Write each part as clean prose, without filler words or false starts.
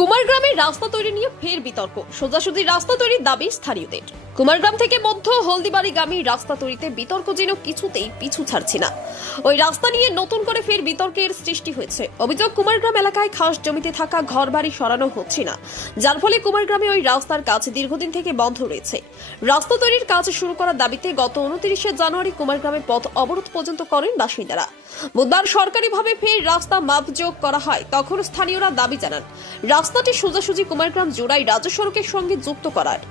কুমারগ্রামে রাস্তা তৈরি নিয়ে ফের বিতর্ক। সোজাসুজি রাস্তা তৈরির দাবি স্থানীয়দের। কুমারগ্রাম থেকে মধ্য হলদিবাড়িগামী রাস্তা তৈরিতে বিতর্ক যেন কিছুতেই পিছু ছাড়ছে না। ওই রাস্তা নিয়ে নতুন করে ফের বিতর্কের সৃষ্টি হয়েছে। অভিযোগ, কুমারগ্রাম এলাকায় খাস জমিতে থাকা ঘরবাড়ি সরানো হচ্ছে না, যার ফলে কুমারগ্রামে ওই রাস্তার কাজ দীর্ঘদিন থেকে বন্ধ রয়েছে। রাস্তা তৈরির কাজ শুরু করার দাবিতে গত 29শে জানুয়ারি কুমারগ্রামে পথ অবরোধ পর্যন্ত করেন বাসিন্দারা। বুধবার সরকারিভাবে ফের রাস্তা মাপজোক করা হয়। তখন স্থানীয়রা দাবি জানান রাস্তাটি সোজাসুজি কুমারগ্রাম জোড়াই রাজ্য সড়কের সঙ্গে যুক্ত করার।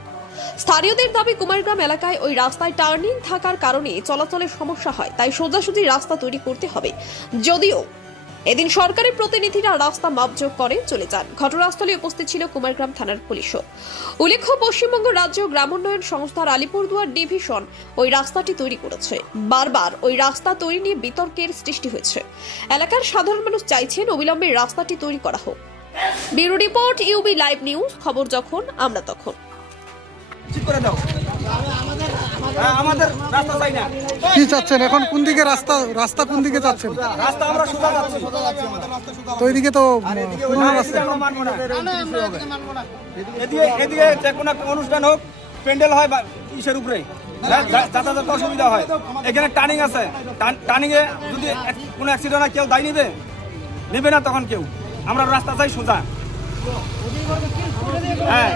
স্থানীয়দের দাবি, কুমারগ্রাম এলাকায় ওই রাস্তায় টার্নিং থাকার কারণে চলাচলের সমস্যা হয়, তাই সোজাসুজি রাস্তা তৈরি করতে হবে। যদিও এদিন সরকারি প্রতিনিধিরা রাস্তা মাপজোক করে চলে যান। ঘটনাস্থলে উপস্থিত ছিল কুমারগ্রাম থানার পুলিশও। উল্লেখ্য, পশ্চিমবঙ্গ রাজ্য গ্রামোন্নয়ন সংস্থার আলিপুরদুয়ার ডিভিশন ওই রাস্তাটি তৈরি করেছে। বারবার ওই রাস্তা তৈরি নিয়ে বিতর্কের সৃষ্টি হয়েছে। এলাকার সাধারণ মানুষ চাইছেন অবিলম্বে রাস্তাটি তৈরি করা হোক। Bureau report, UB live news. খবর যখন আমরা তখন। ঠিক করে দাও, আমাদের রাস্তা চাই না। কি চাচ্ছেন এখন? কোন দিকে রাস্তা কোন দিকে চাচ্ছেন? রাস্তা আমরা সোজা যাচ্ছি, তো এইদিকে তো পুরনো রাস্তা। আমরা মানবো না। এদিকে যে কোনো একটা অনুষ্ঠান হোক, প্যান্ডেল হয় বা ইসের উপরে, যাতায়াতের অসুবিধা হয়। এখানে টার্নিং আছে, টার্নিং এ যদি কোনো অ্যাক্সিডেন্ট হয় কেউ দায় নিবে না তখন কেউ। আমরা রাস্তা চাই সোজা। হ্যাঁ।